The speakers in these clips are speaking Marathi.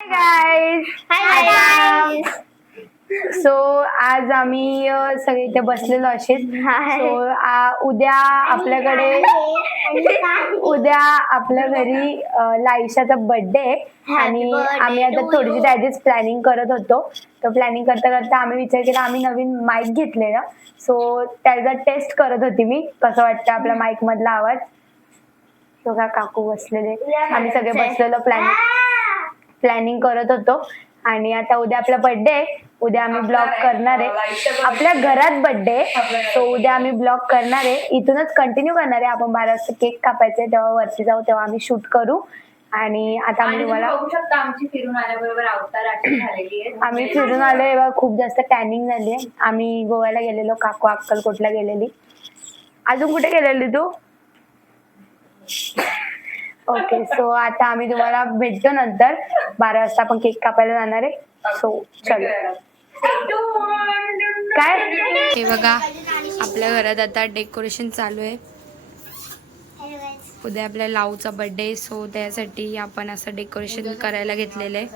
Guys hi guys. सो आज आम्ही सगळे इथे बसलेलो असेच. सो उद्या आपल्या घरी लाईशाचा बर्थडे आहे आणि आम्ही आता थोडीशी त्याचीच प्लॅनिंग करत होतो. तर प्लॅनिंग करता करता आम्ही विचार केला, आम्ही नवीन माईक घेतलेला. सो त्याचा टेस्ट करत होती मी, कसं वाटतं आपल्या माईक मधला आवाज. बघा काकू बसलेले, आम्ही सगळे बसलेलो प्लॅनिंग करत होतो. आणि आता उद्या आपला बर्थडे आहे, उद्या आम्ही ब्लॉग करणार आहे. आपल्या घरात बर्थडे, सो उद्या आम्ही ब्लॉग करणार आहे, इथूनच कंटिन्यू करणार आहे. आपण 12 वाजता केक कापायचे, तेव्हा वरती जाऊ, तेव्हा आम्ही शूट करू. आणि आता आम्ही तुम्हाला बघू शकता आमची फिरून आल्याबरोबर अवतार अशी झालेली आहे. आम्ही फिरून आलोय, खूप जास्त टॅनिंग झाली आहे. आम्ही गोव्याला गेलेलो, काकू अक्कलकोटला गेलेली. अजून कुठे गेलेली तू? ओके, सो आता आम्ही तुम्हाला भेटतो नंतर. 12 वाजता आपण केक कापायला जाणार आहे. सो चलो. काय हे बघा, आपल्या घरात आता डेकोरेशन चालू आहे. उद्या आपल्या लाऊचा बर्थडे, सो त्यासाठी आपण असं डेकोरेशन करायला घेतलेलं आहे.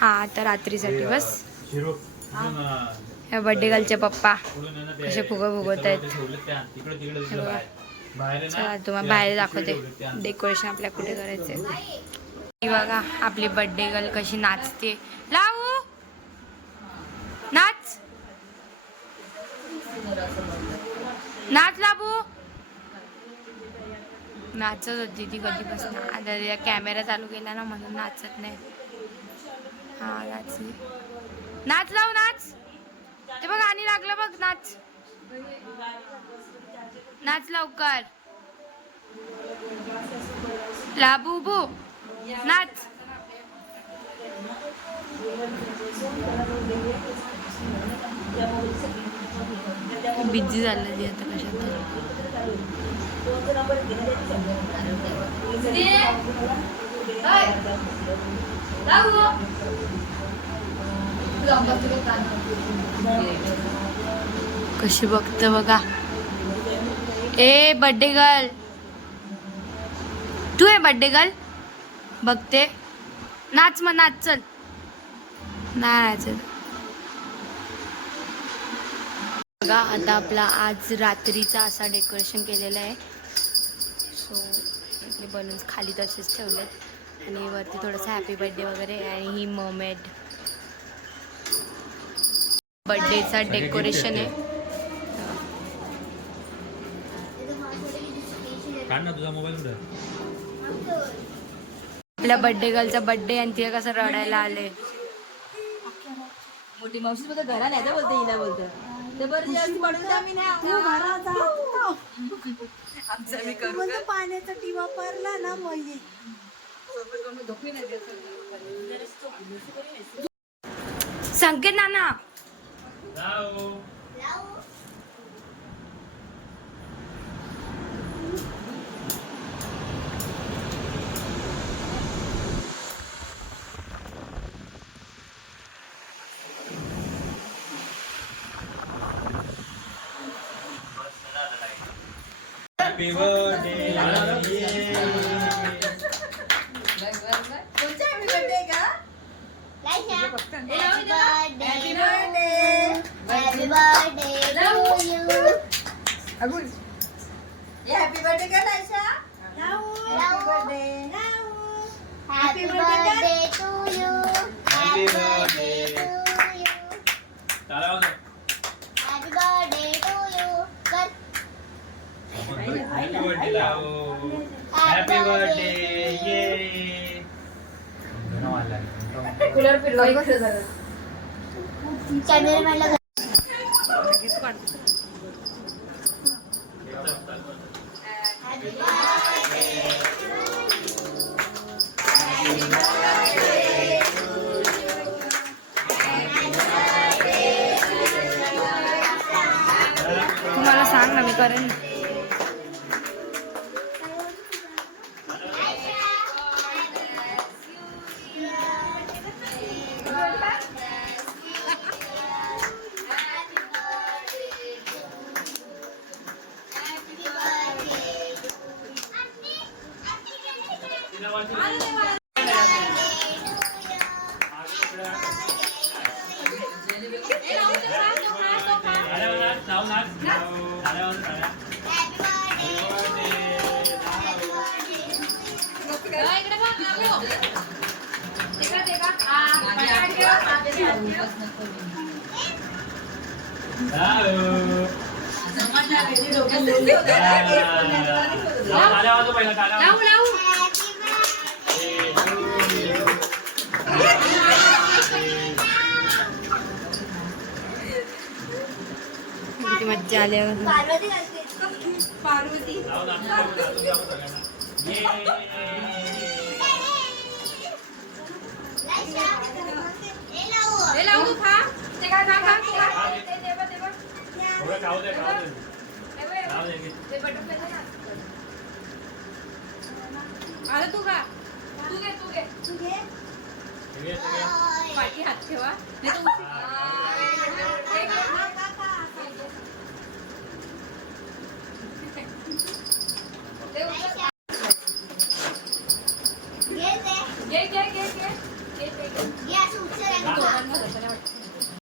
हा आता रात्रीसाठी बस. ह्या बर्थडे गर्लचे पप्पा कसे फुगवत आहेत. चला तुम्हाला बाहेर दाखवते डेकोरेशन आपल्या कुठे करायचंय. बघा आपली बर्थडे गर्ल कशी नाचते. लावू नाच नाच लाबू. नाचत होती ती कधीपासून, आता तिला कॅमेरा चालू केला ना म्हणून नाचत नाही. हा नाचली, नाच लावू नाच. ते बघ आणि लागलं बघ, नाच नाच लवकर. लाबूबू नाच. बिझी झालं ती आता कशात. कशी बघते बघा. ए बर्थडे गर्ल, तू आहे बर्थडे गर्ल. बघते, नाच मग नाच. चल नाच. बघा आता आपला आज रात्रीचा असा डेकोरेशन केलेलं आहे. सो इथले बलून्स खाली तसेच ठेवलेत आणि वरती थोडंसं हॅपी बर्थडे वगैरे. आणि ही मर्मेड बर्थडेचा डेकोरेशन आहे. आपल्या बर्थडे गर्लचा बर्थडे आणि तिला कसं रडायला आले. मोठी मावशी बोलतो घरा नाही बोलते, हिला बोलतो पाण्याचा टिवा पडला ना मग संकेत नाना Happy birthday. कोणता हॅपी बर्थडे का? Happy birthday to you. अगुल ये हॅपी बर्थडे का लायशा? Happy birthday. Happy birthday to you. Happy birthday. Happy birthday to you. कर. Happy birthday Lao. Happy birthday. Yay. Cooler फिरवा कसं झालं? कॅमेरामॅनला तुम्हाला सांग ना, मी करेन. किती मज्जा आली पार्वती अरे तू खा तू घे पाठी हात ठेवा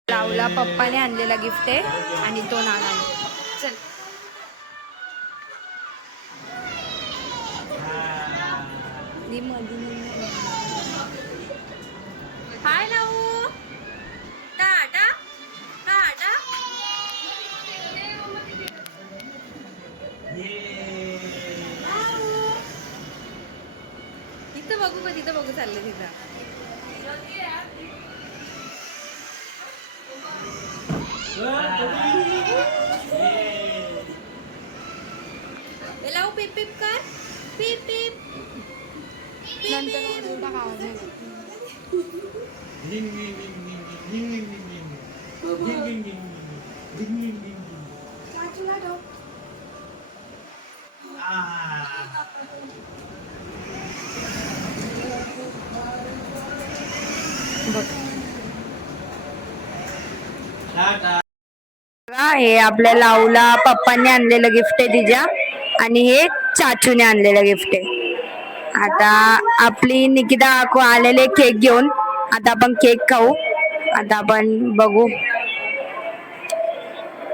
लावला पप्पाने आणलेला गिफ्ट आहे आणि तो नाना चल हाय लावू टाटा टाटा तिथं बघू का तिथं बघू चालले तिथं लावू पिप पिप कर पिप पिप हे आपल्या लावला पप्पांनी आणलेलं गिफ्ट आहे तिच्या आणि हे चाचूने आणलेलं गिफ्ट आहे आता आपली निकिता काकू आलेले केक घेऊन आता आपण केक खाऊ आता आपण बघू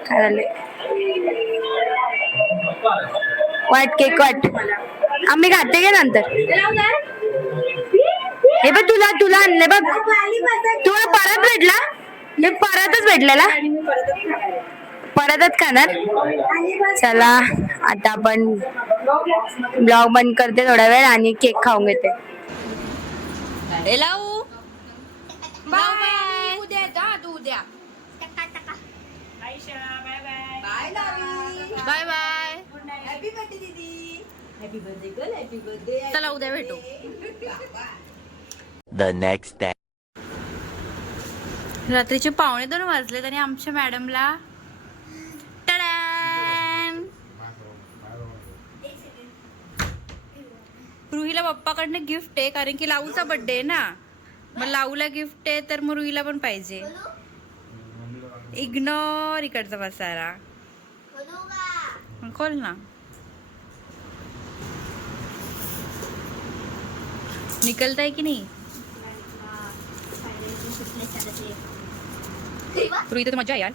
काय झालंय वाट केक वाट आम्ही खाते गे नंतर हे बघ तुला तुला आणले बघ तुला परत भेटला हे परतच भेटलेला परतच खाणार चला आता आपण ब्लॉग बंद करते थोडा वेळ आणि केक खाऊन घेते लावू बाय उद्या येतो तू उद्या बाय बाय हॅपी बर्थडे दीदी happy birthday girl happy birthday चला उद्या भेटू The next day. रात्रीचे 2:45 वाजले आणि आमच्या मॅडमला रुहीला पप्पाकडनं गिफ्ट आहे कारण की लाऊचा बर्थडे आहे ना मग लाऊला गिफ्ट आहे तर मग रुहीला पण पाहिजे इग्नोर इकडचा पसारा खोल ना निकलताय की नाही रुही तर मजा आहे यार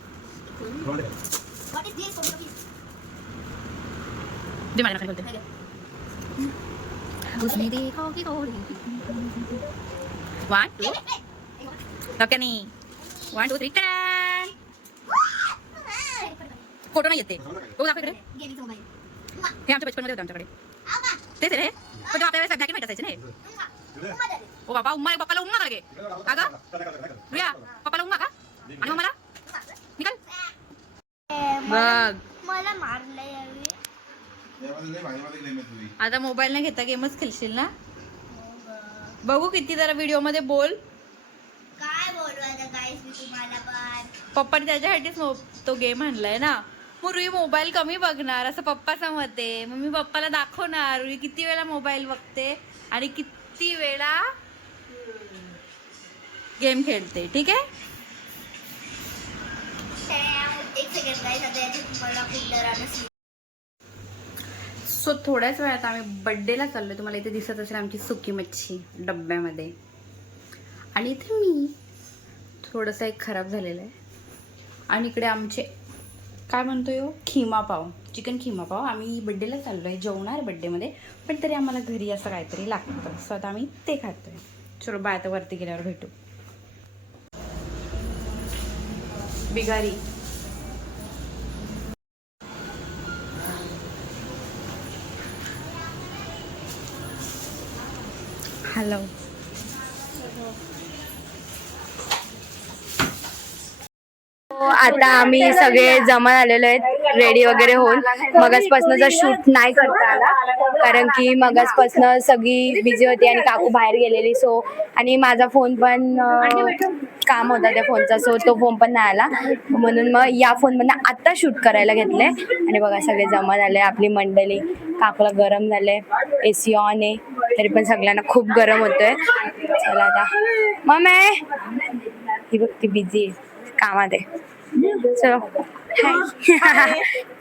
दे मला बोलते उसने देखा कि थोड़ी 1 2 ओके नहीं 1 2 3 टन फोटो नाही येते तो दाखव इकडे हे आमच्या बचपन मध्ये होतं आमच्याकडे तेच रे पण आपल्या वेळेस जॅकेट भेटायचे ना ओ बाबा उम्मा पप्पाला उम्मा लागे कागा रिया पप्पाला उम्मा का आणि मम्माला निकल बघ मला मारलंय यावेळी आता मोबाईल नाही घेता गेमच खेळशील ना बघू किती जरा व्हिडिओ मध्ये बोल काय बोलवायचं गाईस मी तुम्हाला पण पप्पाने त्याच्यासाठीच तो गेम आणलाय ना मग रुई मोबाईल कमी बघणार असं पप्पाचं मत आहे मग मी पप्पाला दाखवणार रुई किती वेळा मोबाईल बघते आणि किती वेळा गेम खेळते ठीक आहे एक सेकंड गाईस आता याची तुम्हाला खूप डरावं सो थोड्याच वेळात आम्ही बड्डेला चाललोय तुम्हाला इथे दिसत असेल आमची सुकी मच्छी डब्यामध्ये आणि इथे मी थोडंसं एक खराब झालेलं आहे आणि इकडे आमचे काय म्हणतोय हो? खिमा पाव, चिकन खिमा पाव. आम्ही बड्डेला चाललो आहे, जेवणार बड्डेमध्ये, पण तरी आम्हाला घरी असं काहीतरी लागतं, सो आता आम्ही ते खातोय. चलो बाय, आता वरती गेल्यावर भेटू. बिगारी हॅलो. आता आम्ही सगळे जमा झालेलो आहेत रेडी वगैरे होऊन. मगासपासनचा शूट नाही करता आला कारण की मगासपासनं सगळी बिझी होती आणि काकू बाहेर गेलेली. सो आणि माझा फोन पण काम होता त्या फोनचा, सो तो फोन पण नाही आला, म्हणून मग या फोनमधनं आत्ता शूट करायला घेतलंय. आणि बघा सगळे जमा झाले, आपली मंडळी. काकूला गरम झालंय, AC ऑन आहे तरी पण सगळ्यांना खूप गरम होतोय. चला आता मम्मी, ही बघ ती बिझी आहे, कामात आहे. चलो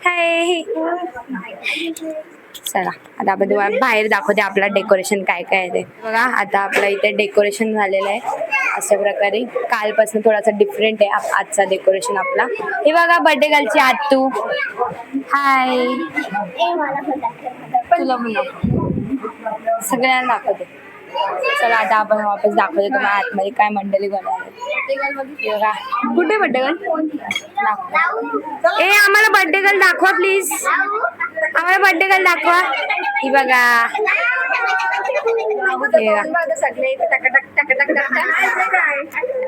हाय. चला आता आपण तुम्हाला बाहेर दाखवते आपला डेकोरेशन काय काय आहे ते. बघा आता आपलं इथे डेकोरेशन झालेलं आहे अशा प्रकारे. कालपासून थोडासा डिफरंट आहे आजचा डेकोरेशन आपला. हे बघा बर्थडे गर्लची आत्तू. हाय. तुला पण सगळ्यांना दाखवते. चला आता आपण वापस दाखवते तुम्हाला आतमध्ये काय मंडळी बनवली. बघा कुठे बर्थडे गर्ल, ए आम्हाला बर्थडे गर्ल दाखवा प्लीज, आम्हाला बर्थडे गर्ल दाखवा. ही बघा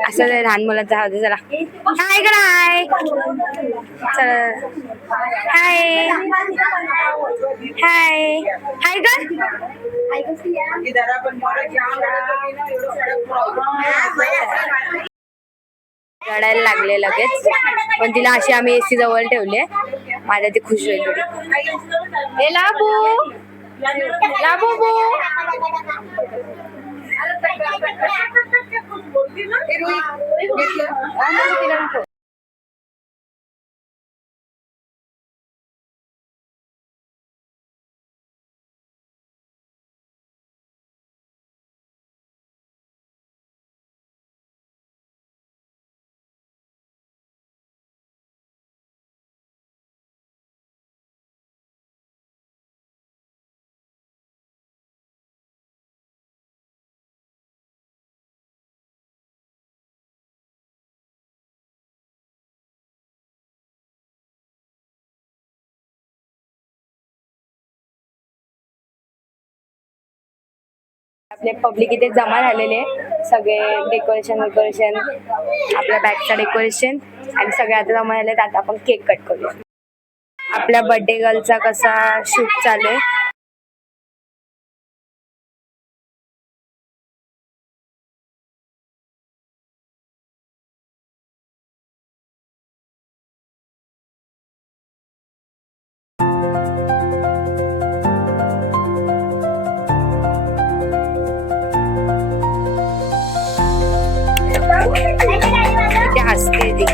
असं लहान मुलांचा हवं. चला हाय करा, हाय. चला हाय हाय हाय कर. रडायला लागले लगेच, पण तिला अशी आम्ही AC जवळ ठेवले. माझ्या ती खुश होईल थोडी. हे लाबू लाबू आपले पब्लिक इथे जमा झालेले सगळे. डेकोरेशन आपल्या बॅगचं डेकोरेशन आणि सगळे आता जमा झाले. आता आपण केक कट करूया. आपल्या बर्थडे गर्लचा कसा शूट चालू आहे. इथे हसते ती.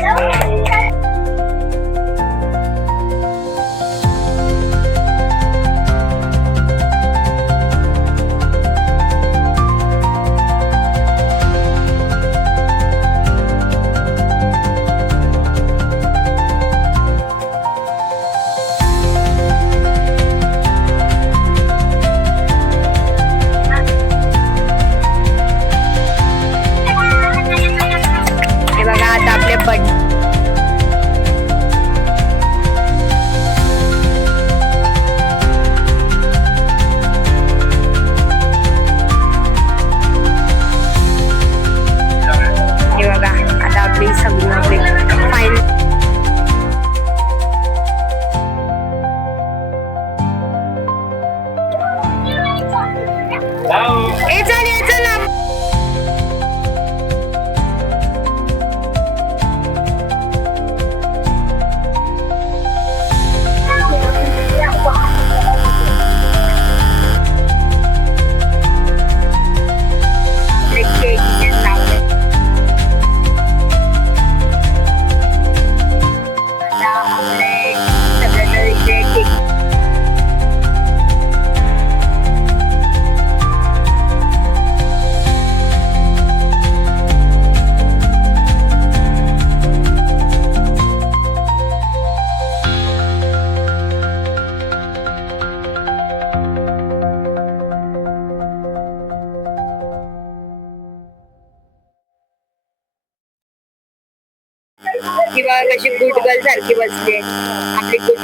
निकी बघा कशी गुड गर्ल सारखी बसली आपली गुड.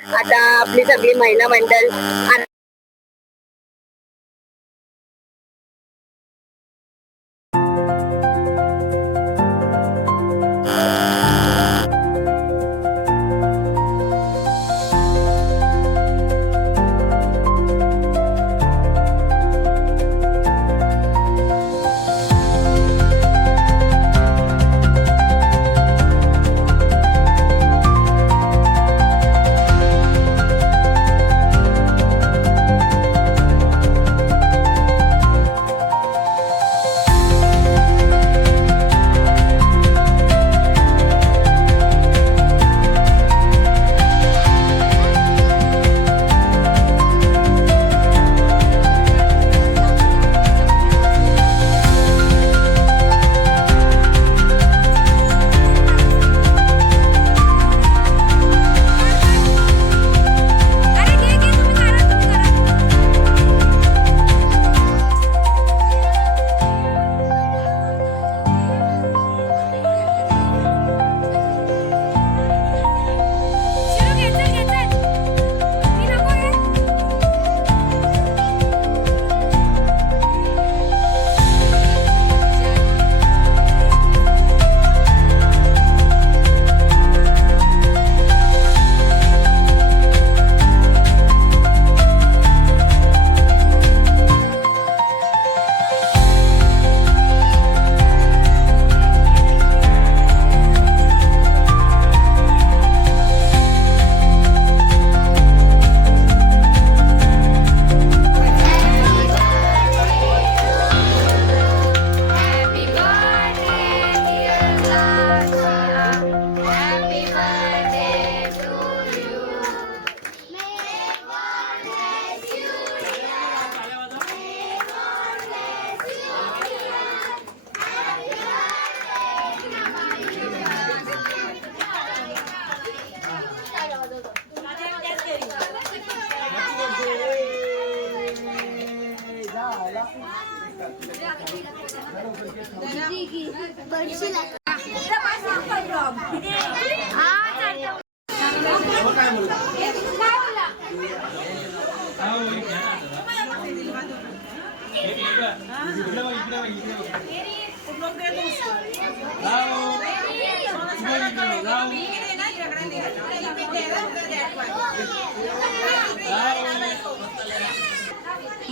आता आपली सगळी महिला मंडळ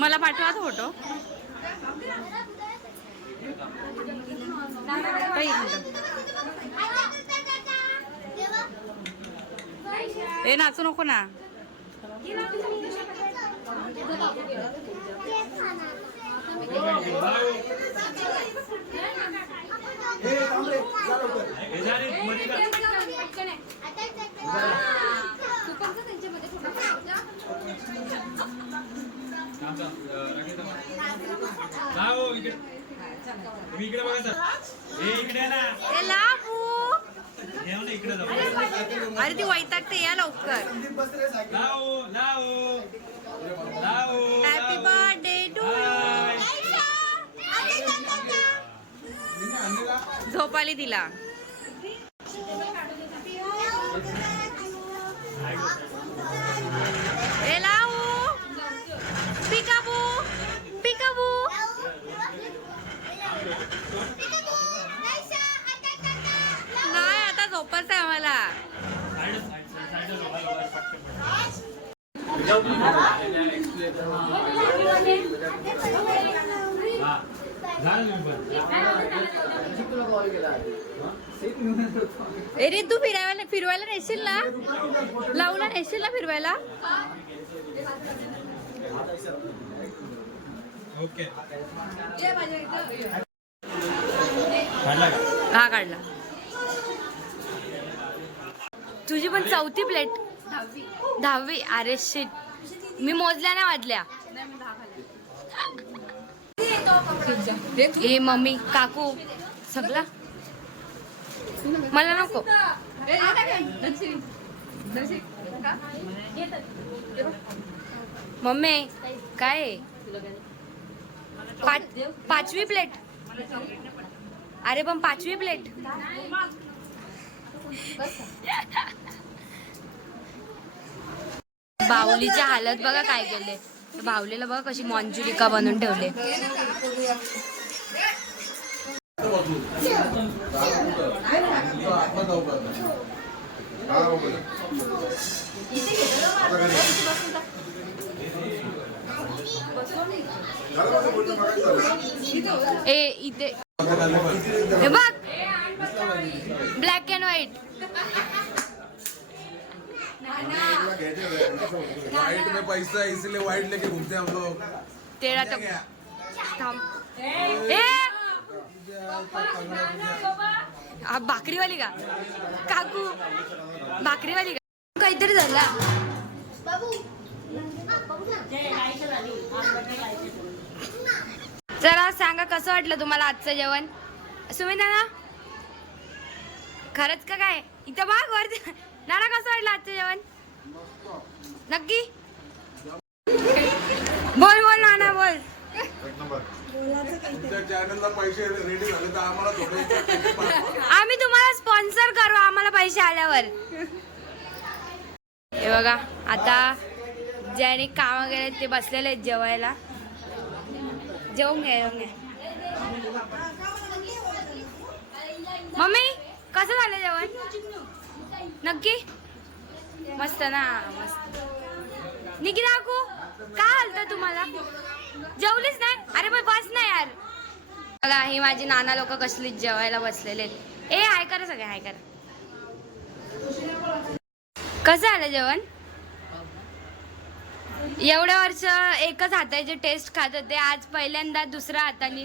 मला पाठवा फोटो. ए नाचू नको ना. इकडे बघा इकडे ना. अरे ती वैतागते या लवकर. हॅपी बर्थडे टू झोप आली तिला. ए लावू पिकाबू पिकाबू. नाही आता झोपच आहे आम्हाला. अरे तू फिरवायला नेशील ना. लावूला नेशील ना फिरवायला. ओके हा काढला. तुझी पण 4थी प्लेट. 10वी. अरे शिट मी मोजल्या नाही वाजल्या. ए मम्मी काकू सगळा मला नको. मम्मी काय आहे? पाचवी प्लेट. अरे पण 5वी प्लेट. बाहुलीची हालत बघा काय केले. बाहुलीला बघा कशी मॉन्जुलिका बनवून ठेवले. ए इथे हे बघ ब्लॅक अँड व्हाईट. वाइट में पैसा है इसलिए वाइट लेके घूमते हैं हम लोग. तेरा तो थांब. ए भाकरीवाली का काकू? भाकरीवाली का? काहीतरी झाला. बाबू जरा सांगा कसं वाटलं तुम्हाला आजचं जेवण? सुमित ना खरंच का काय? इथं बघ वरती. नाना कसं वाटलं आजचं जेवण? नक्की बोल बोल नाना बोल. तुमच्या चॅनलला पैसे रेडी झाले तर आम्हाला थोडे आम्ही तुम्हाला स्पॉन्सर करू आम्हाला पैसे आल्यावर. हे बघा आता ज्याने काम वगैरे ते बसलेले आहेत जेवायला. जेवून घ्या जेवून घ्या. मम्मी कसं झालं जेवण? नक्की मस्त ना? मस्त. निकिता काकू काय आलतं तुम्हाला? जेवलीच नाही? अरे पण बस ना यार. बघा ही माझी नाना लोक कसली जेवायला बसलेले आहेत. ए हाय करा सगळे हाय करा. कसं आलं जेवण? एवढ्या वर्ष एकच हाताची टेस्ट खात होते, आज पहिल्यांदा दुसऱ्या हाताने.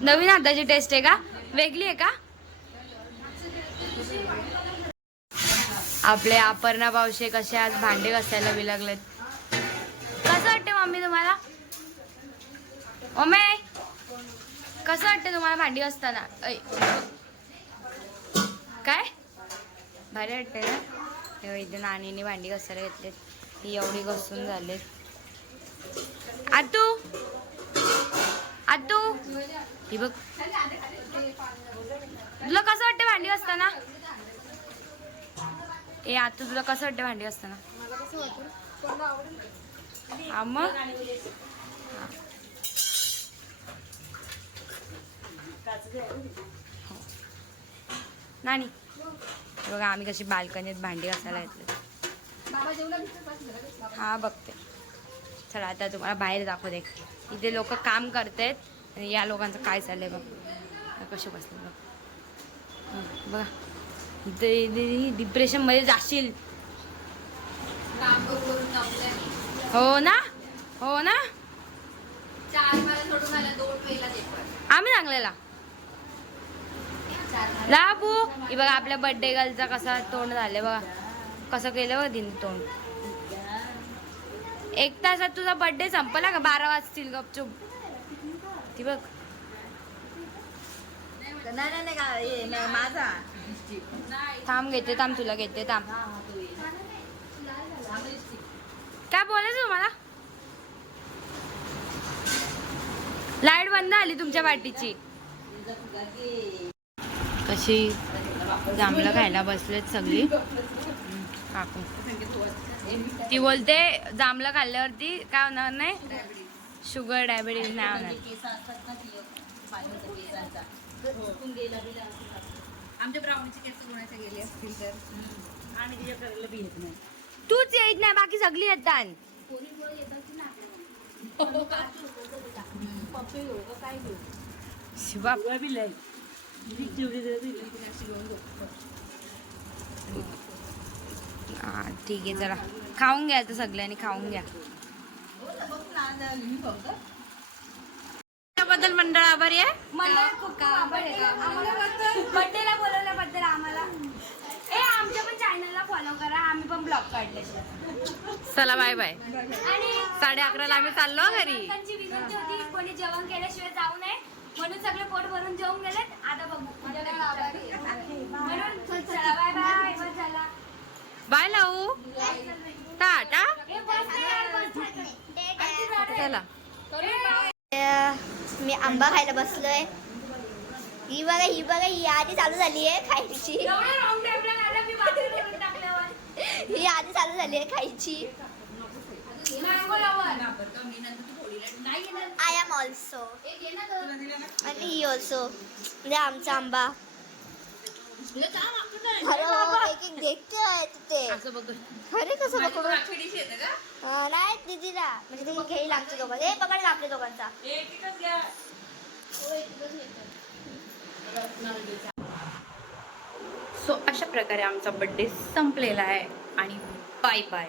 नवीन हाताची टेस्ट आहे का? वेगळी आहे का? आपले अपर्णा पावशे कसे आज भांडे घासायला बी लागलेत. कसं वाटते मम्मी तुम्हाला? मम्मी कसं वाटते तुम्हाला भांडी घासताना? काय भारी वाटते ना? तेव्हा इथे नानीने भांडी घासायला घेतलेत. ही एवढी घसून झालेत. आतू आतू ही बघ. तुला कसं वाटते भांडी घासताना? ए आतू तुला कसं वाटते भांडी घासताना? हा मग नानी बघा आम्ही कशी बाल्कनीत भांडी घासायला घेतले. हा बघते. चला आता तुम्हाला बाहेर दाखवते. इथे लोक काम करतायत आणि या लोकांचं काय चाललंय बघ. कसे बसले बघ. बघा इथे डिप्रेशन मध्ये जाशील. हो ना हो ना. आम्ही चांगलेला लाबू. ही बघा आपल्या बर्थडे गर्लचा कसा तोंड झाले बघा. कसं केलं बघ दिन तोंड. 1 तासात तुझा बर्थडे संपला का? 12 वाजतील गपचूप. ती बघ थांब घेते थांब तुला घेते थांब. काय बोलायचं तुम्हाला? लाईट बंद आली तुमच्या पार्टीची. कशी जांभळं खायला बसलेत सगळी. काकू ती बोलते जांभळं खाल्ल्यावरती काय होणार नाही? शुगर डायबिटीज नाही होणार. आमच्या ब्राउनीचे केस कोणाचे गेले असतील तर आणि तिच्या करायला बी येत नाही. तूच येत नाही बाकी सगळी येतात. शिवा हा ठीक आहे चला खाऊन घ्या आता सगळ्यांनी खाऊन घ्या. बद्दल मंडळ आभारी आहे. मंडळ खूप आभारी आहे बर्थडेला बोलवल्याबद्दल आम्हाला. ए आमच्या पण चॅनलला फॉलो करा. आम्ही पण ब्लॉग काढले. चला बाय बाय. आणि 11:30ला आम्ही चाललो घरी. त्यांची विनंती होती कोणी जेवण केल्याशिवाय जाऊ नये म्हणून सगळे पोट भरून जेवून गेलेत. आता बघू म्हणून चला बाय बाय. बाय लावू टाटा. चला मी आंबा खायला बसलोय. ही बघा ही आधी चालू झाली आहे खायची. ही आधी चालू झाली आहे खायची. आय एम ऑल्सो आणि ही ऑल्सो. म्हणजे आमचा आंबा. एक एक देखते तिथे. अरे कसं पकडू? नाही दीदीला म्हणजे ते घेईल आमच्या दोघांचा. हे पकड आपल्या दोघांचा. सो अशा प्रकारे आमचा बर्थडे संपलेला आहे आणि बाय बाय.